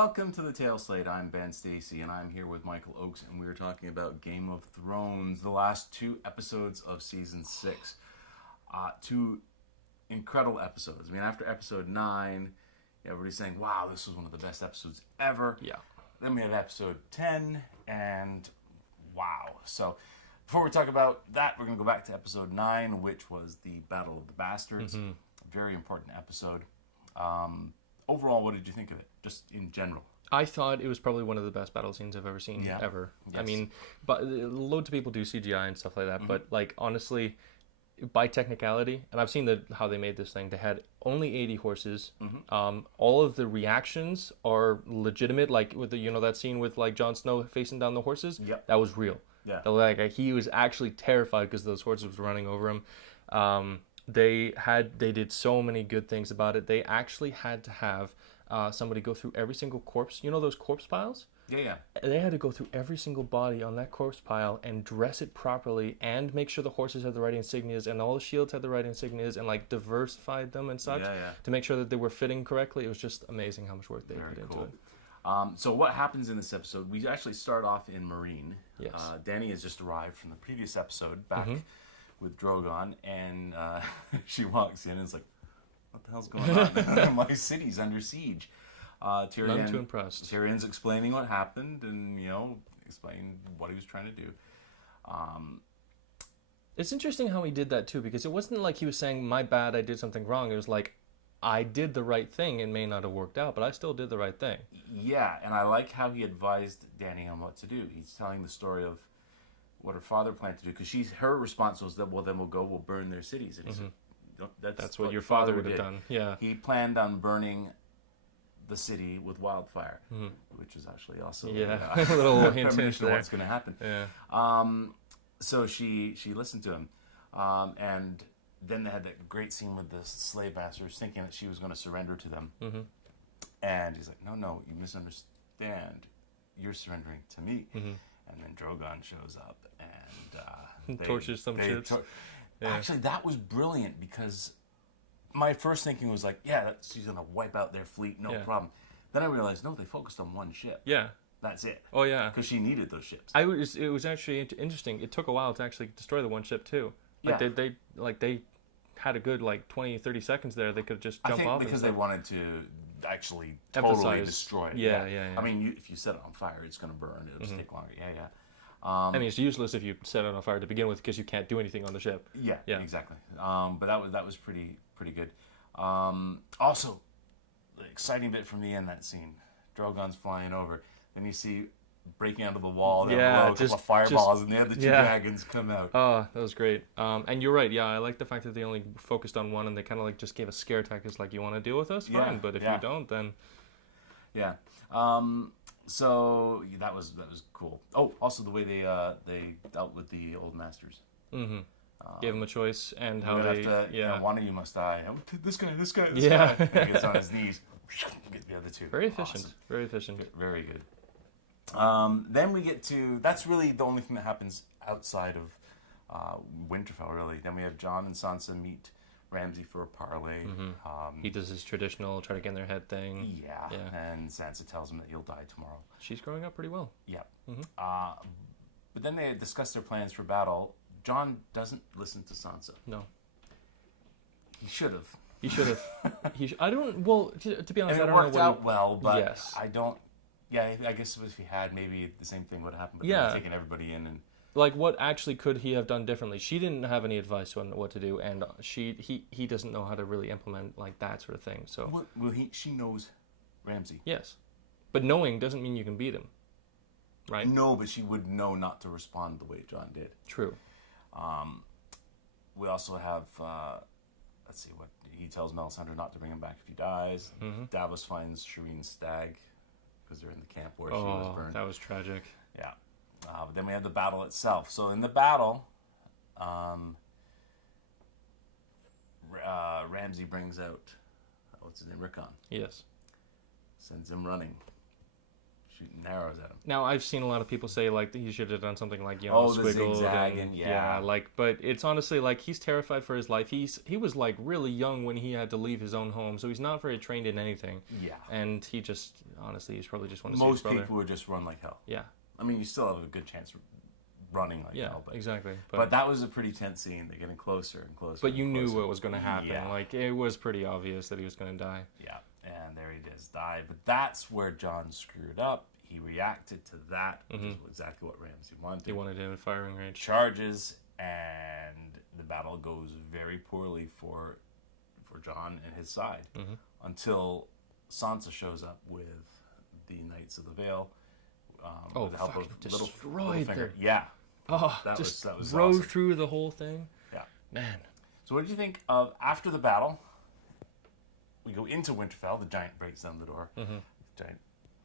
Welcome to the Tail Slate. I'm Ben Stacey, and I'm here with Michael Oakes, and we're talking about Game of Thrones, the last 2 episodes of Season 6. 2 incredible episodes. I mean, after Episode 9, everybody's saying, wow, this was one of the best episodes ever. Yeah. Then we have Episode 10, and wow. So, before we talk about that, we're going to go back to Episode 9, which was the Battle of the Bastards. Mm-hmm. A very important episode. Overall, what did you think of it, just in general? I thought it was probably one of the best battle scenes I've ever seen, ever. Yes. I mean, but loads of people do CGI and stuff like that, but like honestly, by technicality, and I've seen how they made this thing. They had only 80 horses. All of the reactions are legitimate. Like with the that scene with like Jon Snow facing down the horses. Yep. That was real. Yeah. Like he was actually terrified because those horses was running over him. They did so many good things about it. They actually had to have somebody go through every single corpse. You know those corpse piles? Yeah. They had to go through every single body on that corpse pile and dress it properly and make sure the horses had the right insignias and all the shields had the right insignias and like diversified them and such to make sure that they were fitting correctly. It was just amazing how much work they put into it. So what happens in this episode? We actually start off in Marine. Yes. Dany has just arrived from the previous episode back with Drogon, and she walks in and is like, what the hell's going on? My city's under siege. None too impressed. Tyrion's explaining what happened and, explaining what he was trying to do. It's interesting how he did that too, because it wasn't like he was saying, my bad, I did something wrong. It was like, I did the right thing. It may not have worked out, but I still did the right thing. Yeah, and I like how he advised Dany on what to do. He's telling the story of what her father planned to do, because her response was that, well, then we'll burn their cities. And he said, that's what your father would have done. Yeah. He planned on burning the city with wildfire, which is actually also a little hint to what's going to happen. Yeah. So she listened to him, and then they had that great scene with the slave masters thinking that she was going to surrender to them, and he's like, no, you misunderstand. You're surrendering to me. And then Drogon shows up and torches some ships. Actually, that was brilliant, because my first thinking was like, she's going to wipe out their fleet, no problem. Then I realized, no, they focused on one ship. Yeah. That's it. Oh, yeah. Because she needed those ships. It was actually interesting. It took a while to actually destroy the one ship, too. Like, they had a good, 20, 30 seconds there. They could just jump off. I think because they wanted to actually totally destroy it. Yeah. I mean, if you set it on fire, it's going to burn. It'll just take longer. Yeah. I mean, it's useless if you set it on fire to begin with, because you can't do anything on the ship. Yeah. Exactly. But that was pretty good. Also, the exciting bit for me in that scene, Drogon's flying over, then you see breaking out of the wall, a couple of fireballs, and they had the 2 dragons come out. Oh, that was great. And you're right. Yeah, I like the fact that they only focused on one, and they kind of just gave a scare tactic, like, you want to deal with us, fine, but if you don't, then so that was cool. Oh, also the way they dealt with the old masters. Gave him a choice, and how one of you must die. This guy. He gets on his knees. Get the other 2. Very efficient. Awesome. Very efficient. Very good. Then we get to, that's really the only thing that happens outside of Winterfell, really. Then we have Jon and Sansa meet Ramsay for a parley. He does his traditional try to get in their head thing. Yeah. And Sansa tells him that he'll die tomorrow. She's growing up pretty well. Yeah. But then they discuss their plans for battle. Jon doesn't listen to Sansa. No. He should have. I don't, well, to be honest, I don't know what... It worked out well, but yes. I don't... Yeah, I guess if he had, maybe the same thing would have happened, but they're taking everybody in and... Like, what actually could he have done differently? She didn't have any advice on what to do, and he doesn't know how to really implement, that sort of thing, so... Well, she knows Ramsay. Yes. But knowing doesn't mean you can beat him, right? No, but she would know not to respond the way Jon did. True. We also have... let's see, what he tells Melisandre not to bring him back if he dies. Davos finds Shireen's stag, because they're in the camp where she was burned. That was tragic. Yeah. But then we have the battle itself. So in the battle, Ramsay brings out, what's his name, Rickon. Yes. Sends him running. shooting arrows at him. Now, I've seen a lot of people say, like, he should have done something like, you know, Oh, the squiggled zigzag and, yeah. like, but it's honestly, like, he's terrified for his life. He was, like, really young when he had to leave his own home, so he's not very trained in anything. Yeah. And he just, honestly, he's probably just want to see his Most brother. people would just run like hell. Yeah. I mean, you still have a good chance of running like hell. But, exactly. But that was a pretty tense scene. They're getting closer and closer. But you and knew closer. what was going to happen. Yeah. Like, it was pretty obvious that he was going to die. Yeah. And there he does die. But that's where John screwed up. He reacted to that, which is exactly what Ramsay wanted. He wanted him in firing range. Charges, and the battle goes very poorly for John and his side until Sansa shows up with the Knights of the Vale. With the help of destroyed Littlefinger. them. Yeah. Oh, that just was rode awesome. through the whole thing. Yeah. Man. So what did you think of after the battle? We go into Winterfell. The giant breaks down the door. Giant,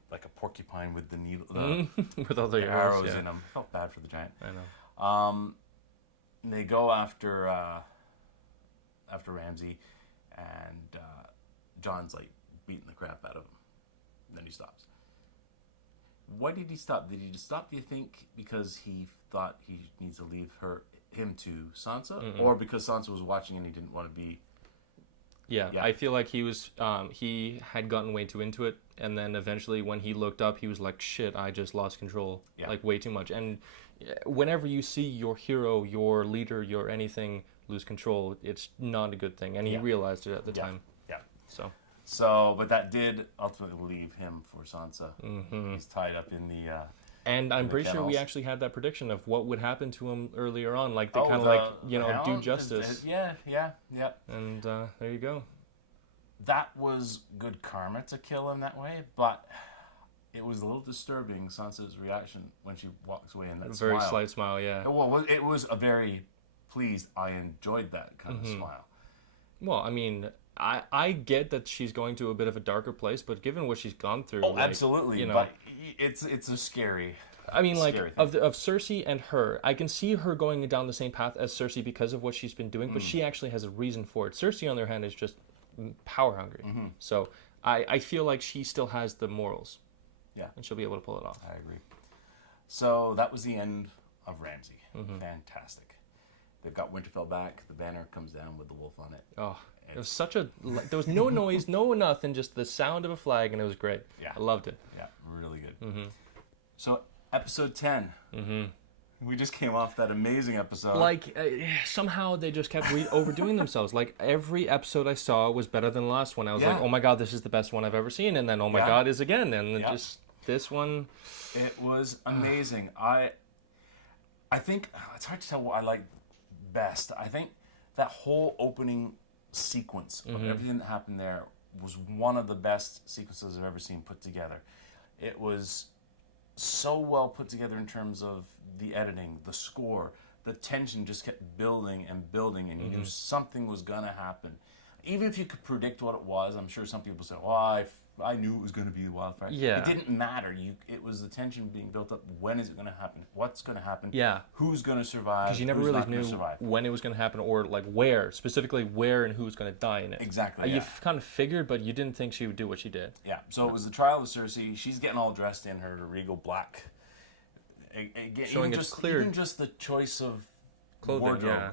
like a porcupine with the needle, with all the arrows yeah. in them. Felt bad for the giant. I know. They go after Ramsay, and John's like beating the crap out of him. And then he stops. Why did he stop? Did he just stop, do you think, because he thought he needs to leave him to Sansa? Or because Sansa was watching and he didn't want to be... Yeah, I feel like he had gotten way too into it, and then eventually when he looked up, he was like, shit, I just lost control, like way too much. And whenever you see your hero, your leader, your anything lose control, it's not a good thing, and he realized it at the time. Yeah. So, but that did ultimately leave him for Sansa. He's tied up in the... and I'm pretty sure we actually had that prediction of what would happen to him earlier on. Like, they kind of do justice. Yeah. And there you go. That was good karma to kill him that way, but it was a little disturbing, Sansa's reaction when she walks away in that Very slight smile, yeah. Well, it was a very pleased, I enjoyed that kind of smile. Well, I mean... I get that she's going to a bit of a darker place, but given what she's gone through, like, absolutely. You know, but it's a scary. I mean, like of Cersei and her, I can see her going down the same path as Cersei because of what she's been doing, but she actually has a reason for it. Cersei, on the other hand, is just power hungry. So I feel like she still has the morals. Yeah, and she'll be able to pull it off. I agree. So that was the end of Ramsay. Fantastic. They've got Winterfell back. The banner comes down with the wolf on it. Oh. It was there was no noise, no nothing, just the sound of a flag, and it was great. Yeah. I loved it. Yeah, really good. So, episode 10. We just came off that amazing episode. Like, somehow they just kept overdoing themselves. Like, every episode I saw was better than the last one. I was like, oh my god, this is the best one I've ever seen. And then, oh my god, is again. And just this one. It was amazing. I think, it's hard to tell what I like best. I think that whole opening sequence of everything that happened there was one of the best sequences I've ever seen put together. It was so well put together in terms of the editing, the score, the tension just kept building and building, and you knew something was gonna happen. Even if you could predict what it was, I'm sure some people said, well, I knew it was going to be a wildfire. Yeah. It didn't matter. It was the tension being built up. When is it going to happen? What's going to happen? Yeah. Who's going to survive? Because you never really knew when it was going to happen, or like where, specifically where and who's going to die in it. Exactly. You kind of figured, but you didn't think she would do what she did. Yeah. So it was the trial of Cersei. She's getting all dressed in her regal black. Again, showing it's clear. Even just the choice of clothing. Wardrobe, Yeah.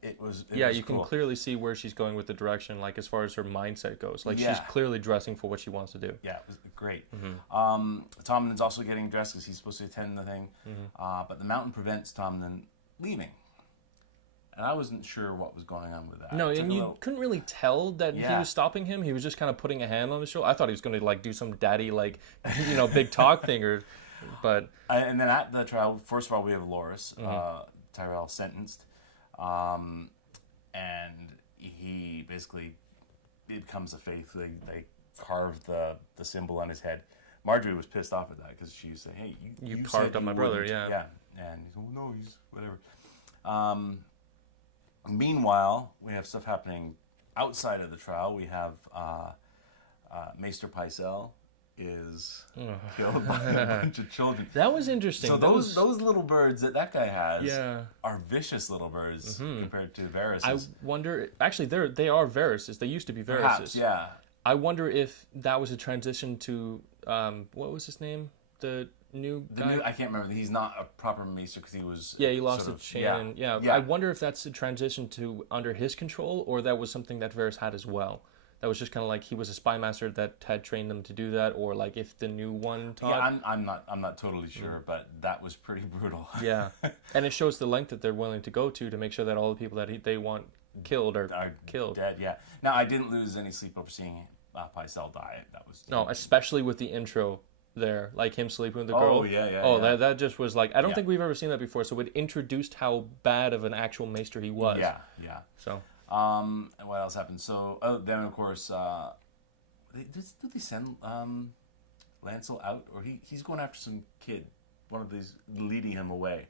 It was you cool. can clearly see where she's going with the direction, like as far as her mindset goes. Like she's clearly dressing for what she wants to do. Yeah, it was great. Tommen's also getting dressed because he's supposed to attend the thing, but the mountain prevents Tommen leaving, and I wasn't sure what was going on with that. No, and you couldn't really tell that he was stopping him. He was just kind of putting a hand on his shoulder. I thought he was going to like do some daddy like, big talk thing but. And then at the trial, first of all, we have Loras Tyrell sentenced. And he basically becomes a faith. They carved the symbol on his head. Marjorie was pissed off at that because she was saying, "Hey, you carved up my brother." Yeah. And he's like, "Well, no, he's whatever." Meanwhile, we have stuff happening outside of the trial. We have Maester Pycelle is killed by a bunch of children. That was interesting. So those little birds that guy has are vicious little birds compared to Varys. I wonder. Actually, they are Varys. They used to be Varys. Perhaps, yeah. I wonder if that was a transition to what was his name? the new guy. I can't remember. He's not a proper maester because he was. Yeah, he lost sort his of- chain. Yeah. And, yeah, Yeah. I wonder if that's a transition to under his control, or that was something that Varys had as well. That was just kind of like he was a spy master that had trained them to do that, or like if the new one taught. Yeah, I'm not totally sure, but that was pretty brutal. Yeah, and it shows the length that they're willing to go to make sure that all the people that they want killed are killed. Dead. Yeah. Now I didn't lose any sleep over seeing Pycelle die. That was No, especially with the intro there, like him sleeping with the Oh, girl. yeah, Oh, yeah. that just was like I don't Yeah. think we've ever seen that before. So it introduced how bad of an actual maester he was. Yeah. So And what else happened? So then of course, did they send Lancel out, or he's going after some kid, one of these leading him away,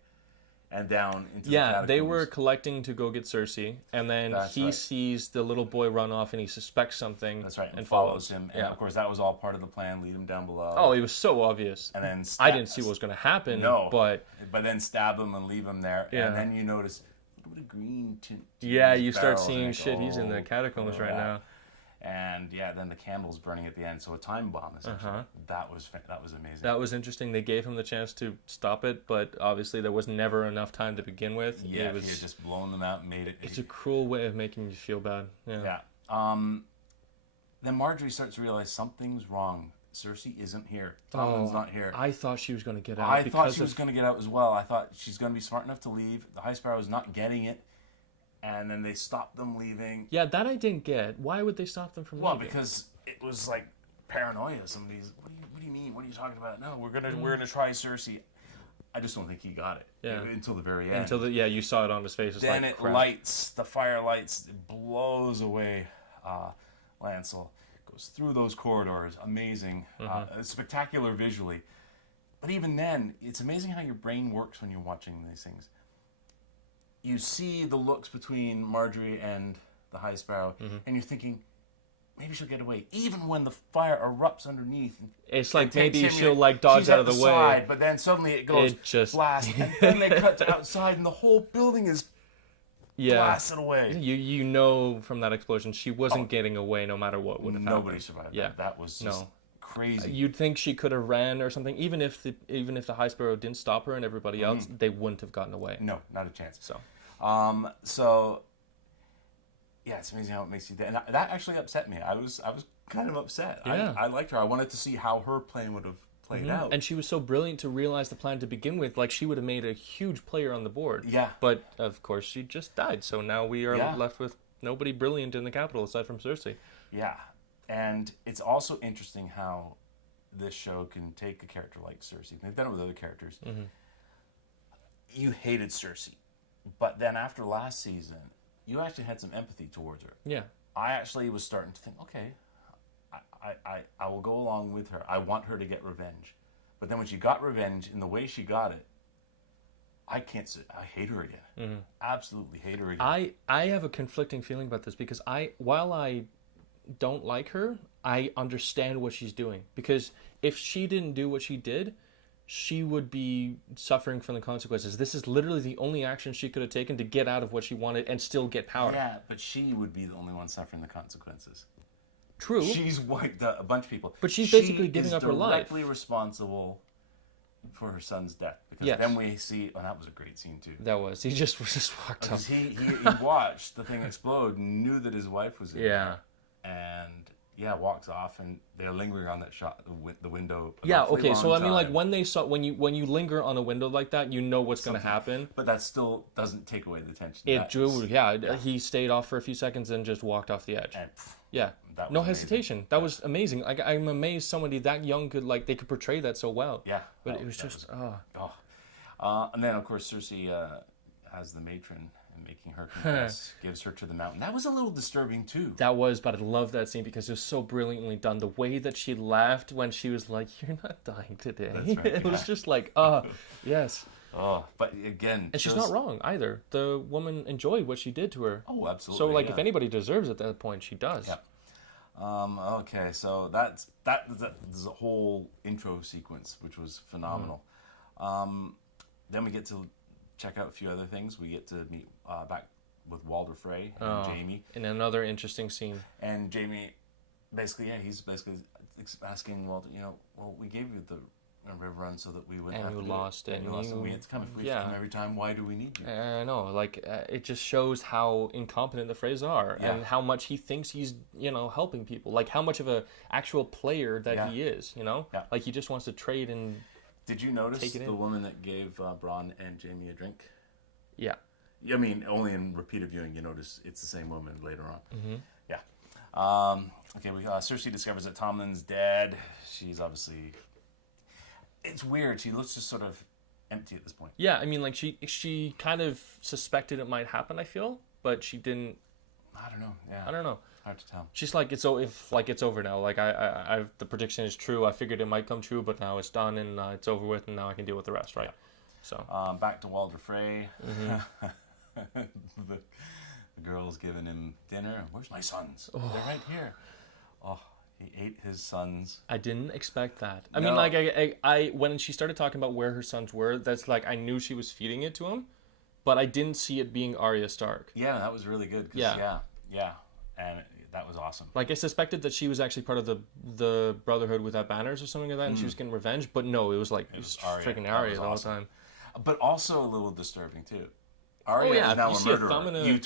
and down into the yeah, they catacombs. were collecting to go get Cersei, and then That's he right. sees the little boy run off, and he suspects something. That's right, and follows him. And Yeah. of course, that was all part of the plan. Lead him down below. Oh, it was so obvious. and then I didn't see what was going to happen. No, but then stab him and leave him there. Yeah. And then you notice a little bit of green tint. to yeah, his you start barrels, and seeing you shit. go, He's in the catacombs oh, right yeah. now. And yeah, then the candle's burning at the end, so a time bomb essentially. Uh-huh. That was amazing. That was interesting. They gave him the chance to stop it, but obviously there was never enough time to begin with. Yeah, it was, he had just blown them out and made it. it's a cruel way of making you feel bad. Yeah. Yeah. Then Marjorie starts to realize something's wrong. Cersei isn't here. Tommen's not here. I thought she was going to get out. I thought because she was going to get out as well. I thought she's going to be smart enough to leave. The High Sparrow's not getting it. And then they stopped them leaving. Yeah, that I didn't get. Why would they stop them from Well, leaving? because it was like paranoia. Somebody's, what do you mean? What are you talking about? No, we're gonna try Cersei. I just don't think he got it. Yeah. Until the very end. You saw it on his face. It's Then like, it crap. lights, the fire lights, it blows away Lancel. Goes through those corridors. Amazing. Spectacular visually. But even then, it's amazing how your brain works when you're watching these things. You see the looks between Marjorie and the High Sparrow, and you're thinking, maybe she'll get away. Even when the fire erupts underneath. It's like it takes maybe him, she'll like dodge she's out at of the way. side, but then suddenly it goes It just- blast, and then they cut to outside, and the whole building is blasted away. You know from that explosion she wasn't getting away no matter what would have happened. Nobody survived. Yeah. That was just crazy. You'd think she could have ran or something. Even if the High Sparrow didn't stop her and everybody else, they wouldn't have gotten away. No, not a chance. So So yeah, it's amazing how it makes you. And that actually upset me. I was kind of upset. Yeah. I liked her. I wanted to see how her plan would have played out. and she was so brilliant to realize the plan to begin with. Like she would have made a huge player on the board. Yeah. But of course she just died. So now we are Yeah. left with nobody brilliant in the capital aside from Cersei. Yeah, and it's also interesting how this show can take a character like Cersei. They've done it with other characters. You hated Cersei, but then after last season, you actually had some empathy towards her. Yeah. I actually was starting to think, okay, I will go along with her. I want her to get revenge. But then when she got revenge in the way she got it, I hate her again. Absolutely hate her again. I have a conflicting feeling about this because while I don't like her, I understand what she's doing. Because if she didn't do what she did, she would be suffering from the consequences. This is literally the only action she could have taken to get out of what she wanted and still get power. Yeah, but she would be the only one suffering the consequences. True. She's wiped out a bunch of people. But she's basically giving up her life. She's directly responsible for her son's death. Because Yes. then we see, that was a great scene too. That was. He just walked up. Because he watched the thing explode, knew that his wife was in Yeah. there, and walks off, and they're lingering on that shot, the window. an Yeah, awfully okay. So long I mean, like time. when you linger on a window like that, you know what's going to happen. But that still doesn't take away the tension. It That drew. is- Yeah, he stayed off for a few seconds and just walked off the edge. And, Yeah, that was no amazing. hesitation. That was amazing. Like I'm amazed somebody that young could they could portray that so well. Yeah, but that- it was that just and then of course Cersei has the matron and making her confess, gives her to the mountain. That was a little disturbing too. that was. But I love that scene because it was so brilliantly done. The way that she laughed when she was like, "You're not dying today." That's right, It was yeah. just like, yes. But again, And she's not wrong either. The woman enjoyed what she did to her. Oh, absolutely. So like, yeah. if anybody deserves at that point, she does. Yeah. Okay, so that's a whole intro sequence, which was phenomenal. Then we get to check out a few other things. We get to meet back with Walder Frey and Jaime. In another interesting scene. And Jaime, basically, he's basically asking Walder, well, we gave you the a river run so that we would And have you to do lost it. it. And you lost it. We had to come if we Yeah. come every time. Why do we need you? I know, like it just shows how incompetent the Freys are, Yeah. and how much he thinks he's, helping people. Like how much of a actual player that Yeah. he is. Yeah. Like he just wants to trade and Did you notice Take it the in. woman that gave Bronn and Jamie a drink? yeah. I mean, only in repeated viewing you notice it's the same woman later on. Mm-hmm. Yeah. Okay, Cersei discovers that Tommen's dead. She's obviously... It's weird. She looks just sort of empty at this point. Yeah, I mean, like she kind of suspected it might happen. I feel, but she didn't. I don't know. Yeah. I don't know. Hard to tell. She's like, it's over now. Like I the prediction is true. I figured it might come true, but now it's done and it's over with, and now I can deal with the rest, right? Yeah. So Back to Walder Frey. Mm-hmm. the girl's giving him dinner. Where's my sons? They're right here. Oh, he ate his sons. I didn't expect that. I No. mean, like I when she started talking about where her sons were, that's like I knew she was feeding it to him, but I didn't see it being Arya Stark. Yeah, that was really good. 'Cause, Yeah. yeah, and that was awesome. Like I suspected that she was actually part of the Brotherhood without banners or something like that, and she was getting revenge. But no, it was like was just Arya. freaking That Arya was the whole awesome. time. But also a little disturbing too. Arya yeah, is now you a see a murderer. thumb in a- You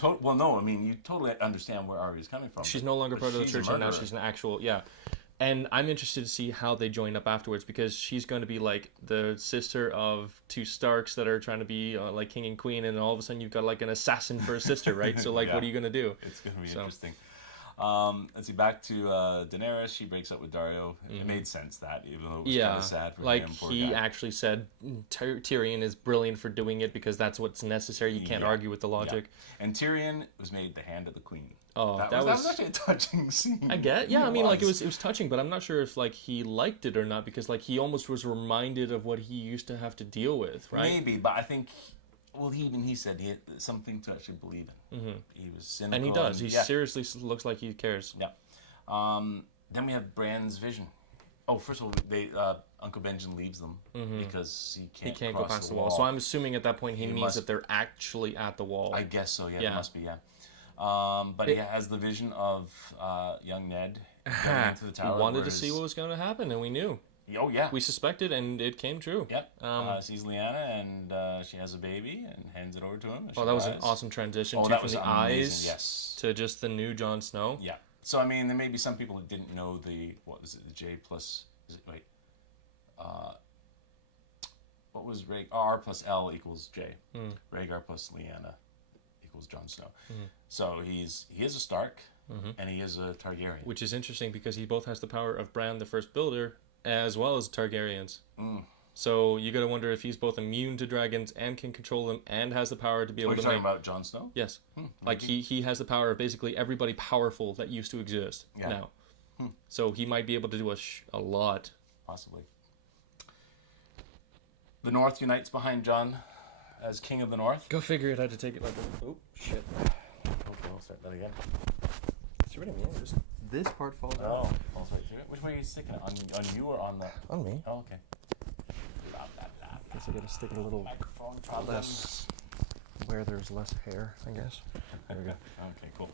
totally understand where Arya's coming from. She's but- no longer but part of the she's a church, and now murderer. she's an actual And I'm interested to see how they join up afterwards, because she's going to be like the sister of two Starks that are trying to be like king and queen, and all of a sudden you've got like an assassin for a sister, right? So like, Yeah. what are you going to do? It's going to be So- interesting. Let's see, back to Daenerys. She breaks up with Dario. It made sense that, even though it was kind of sad for like him. Poor he guy. actually said Tyrion is brilliant for doing it because that's what's necessary. You can't Yeah. argue with the logic. And Tyrion was made the hand of the queen. Oh, that was actually a touching scene. I get, yeah. I mean, like it was touching, but I'm not sure if like he liked it or not, because like he almost was reminded of what he used to have to deal with, right? Maybe, but I think, he said he had something to actually believe in. Mm-hmm. He was cynical. And he does. He yeah. seriously looks like he cares. Yeah. Then we have Bran's vision. Oh, first of all, Uncle Benjen leaves them because He can't go cross past the wall. So I'm assuming at that point he means must- that they're actually at the wall. I guess so. Yeah, Yeah. it must be. Yeah. But he has the vision of young Ned getting into the We tower. wanted to see what was going to happen, and we knew. Oh yeah. We suspected, and it came true. Yep. Sees Lyanna, and she has a baby, and hands it over to him. And Oh, she that was an cries. awesome transition Oh, too, that from was the amazing. eyes Yes. to just the new Jon Snow. Yeah. So I mean, there may be some people that didn't know the the J plus. What was R plus L equals J? Rhaegar plus Lyanna equals Jon Snow. So he is a Stark, and he is a Targaryen. Which is interesting because he both has the power of Bran, the First Builder, as well as Targaryens. So you got to wonder if he's both immune to dragons and can control them, and has the power to be able Are you to talking make. about Jon Snow? Yes, like he has the power of basically everybody powerful that used to exist now. So he might be able to do a lot. Possibly. The North unites behind Jon as King of the North. Go figure it. I had to take it like a... Oh shit! Okay, I'll start that again. It's really mean. Just this part falls out. Oh, falls right through it. Which way are you sticking it? On you or on the... On me. Oh, okay. Blah, blah, blah, blah. Guess I gotta stick it a little Microphone problems. less where there's less hair, I guess. There we go. Okay, cool.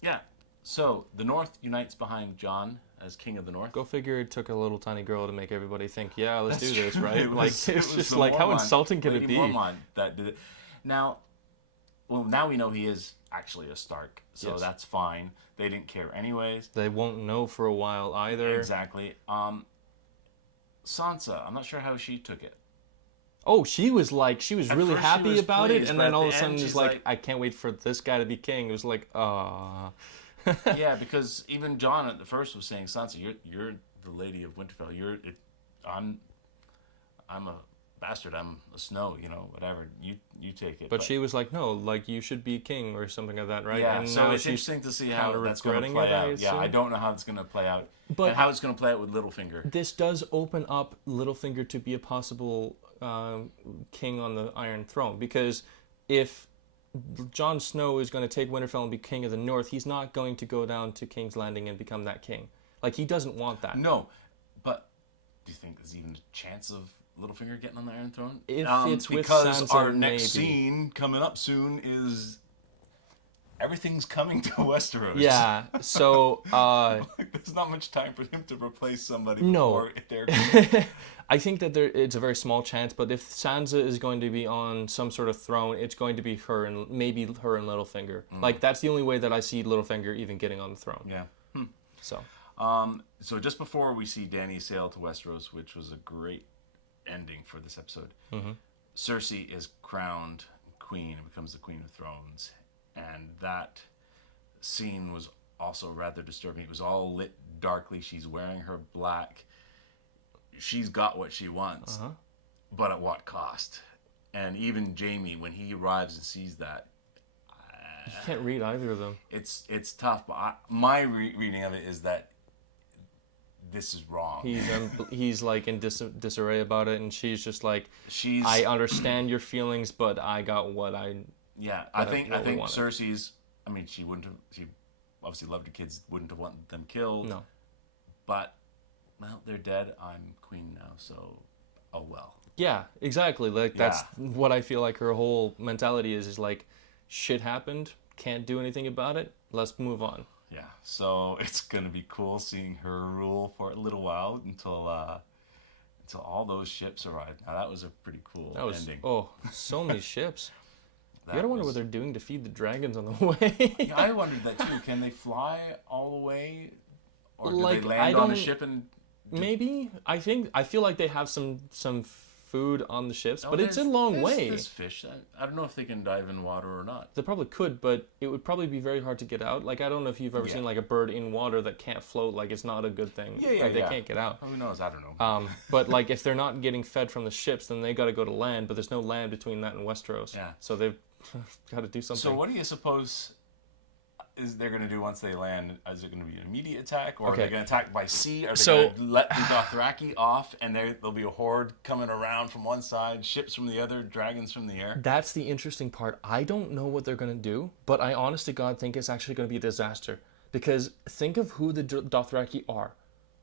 Yeah, so the North unites behind Jon as King of the North. Go figure it took a little tiny girl to make everybody think, yeah, let's That's do this, true. right? It Like, was- it's it was just the like, how Mormont, insulting can it Lady be? Mormont that did it. Now we know he is actually a Stark, so Yes. that's fine. They didn't care anyways. They won't know for a while either. Exactly. Sansa, I'm not sure how she took it. Oh, she was At really first she happy was about it, pleased, and but then at all the of a sudden end she's she's like, like- I can't wait for this guy to be king. It was like, ah. Yeah, because even Jon at the first was saying, Sansa, you're the Lady of Winterfell. I'm a bastard. I'm a Snow. Whatever. You take it. But she was like, no, like, you should be king or something like that, right? Yeah. And So now it's she's interesting to see how kinda that's going to regretting play it, I out. Yeah, I assume. don't know how it's going to play out, But- and how it's going to play out with Littlefinger. This does open up Littlefinger to be a possible king on the Iron Throne, because if Jon Snow is going to take Winterfell and be king of the North, he's not going to go down to King's Landing and become that king. Like, he doesn't want that. No, but do you think there's even a chance of Littlefinger getting on the Iron Throne? If it's with because Sansa, our next maybe. scene coming up soon is everything's coming to Westeros. Yeah. So there's not much time for him to replace somebody No. before they're I think that it's a very small chance, but if Sansa is going to be on some sort of throne, it's going to be her and maybe her and Littlefinger. Like, that's the only way that I see Littlefinger even getting on the throne. Yeah. So So just before we see Dany sail to Westeros, which was a great ending for this episode, Cersei is crowned queen and becomes the Queen of Thrones. And that scene was also rather disturbing. It was all lit darkly. She's wearing her black. She's got what she wants, but at what cost? And even Jaime, when he arrives and sees that, you can't read either of them. it's tough. But my reading of it is that this is wrong. He's like in disarray about it, and she's just like, She's. I understand your feelings, but I got what I. Yeah, I think wanted. Cersei's. I mean, she wouldn't have. She obviously loved her kids. Wouldn't have wanted them killed. No. But well, they're dead. I'm queen now, so oh well. Yeah, exactly. Like that's what I feel like her whole mentality is like, shit happened, can't do anything about it. Let's move on. Yeah, so it's gonna be cool seeing her rule for a little while until all those ships arrive. Now that was a pretty cool ending. Oh, so many ships. That You gotta wonder what they're doing to feed the dragons on the way. Yeah, I wondered that too. Can they fly all the way, or do Like, they I land on a don't- ship and? Maybe I feel like they have some food on the ships, but it's a long way. There's fish. I don't know if they can dive in water or not. They probably could, but it would probably be very hard to get out. Like, I don't know if you've ever seen like a bird in water that can't float. Like, it's not a good thing. Like, they can't get out. Who knows? I don't know. But like, if they're not getting fed from the ships, then they got to go to land. But there's no land between that and Westeros. Yeah. So they've got to do something. So what do you suppose is they're going to do once they land? Is it going to be an immediate attack, or are Okay. they going to attack by sea? Are they So- going to let the Dothraki off, and there'll be a horde coming around from one side, ships from the other, dragons from the air? That's the interesting part. I don't know what they're going to do, but I honest to God think it's actually going to be a disaster. Because think of who the Dothraki are,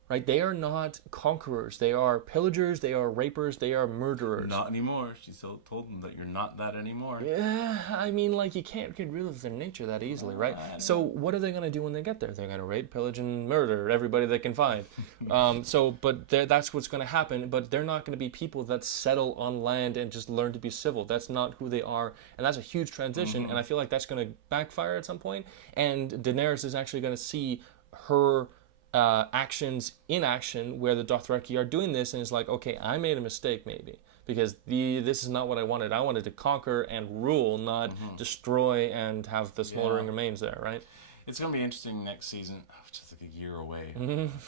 right? They are not conquerors. They are pillagers. They are rapers. They are murderers. Not anymore. She still told them that you're not that anymore. Yeah, I mean, like, you can't get rid of their nature that easily, right? So what are they going to do when they get there? They're going to rape, pillage, and murder everybody they can find. That's what's going to happen, but they're not going to be people that settle on land and just learn to be civil. That's not who they are, and that's a huge transition, and I feel like that's going to backfire at some point, and Daenerys is actually going to see her actions in action where the Dothraki are doing this, and it's like, okay, I made a mistake maybe, because this is not what I wanted. I wanted to conquer and rule, not destroy and have the smoldering remains there, right? It's going to be interesting next season, which is like a year away,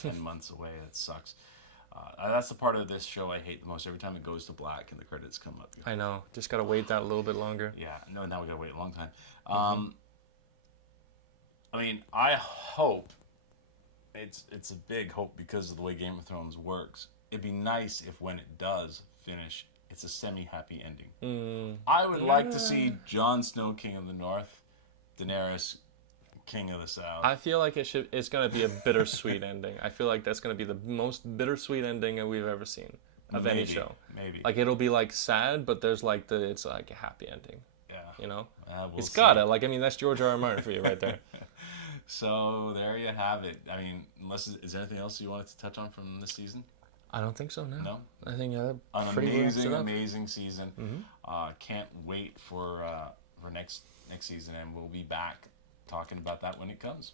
10 months away. That sucks. That's the part of this show I hate the most. Every time it goes to black and the credits come up. I know. Just got to wait that a little bit longer. Yeah, no, now we got to wait a long time. I mean, I hope it's a big hope because of the way Game of Thrones works. It'd be nice if when it does finish, it's a semi-happy ending. I would like to see Jon Snow King of the North, Daenerys King of the South. I feel like it's going to be a bittersweet ending. I feel like that's going to be the most bittersweet ending that we've ever seen of any show. Maybe. Like, it'll be like sad, but there's like it's like a happy ending. Yeah. You know? We'll It's see. gotta. Like, I mean, that's George R. R. Martin for you right there. So there you have it. I mean, is there anything else you wanted to touch on from this season? I don't think so, no. No? I think An pretty wraps it up. amazing season. Can't wait for next season, and we'll be back talking about that when it comes.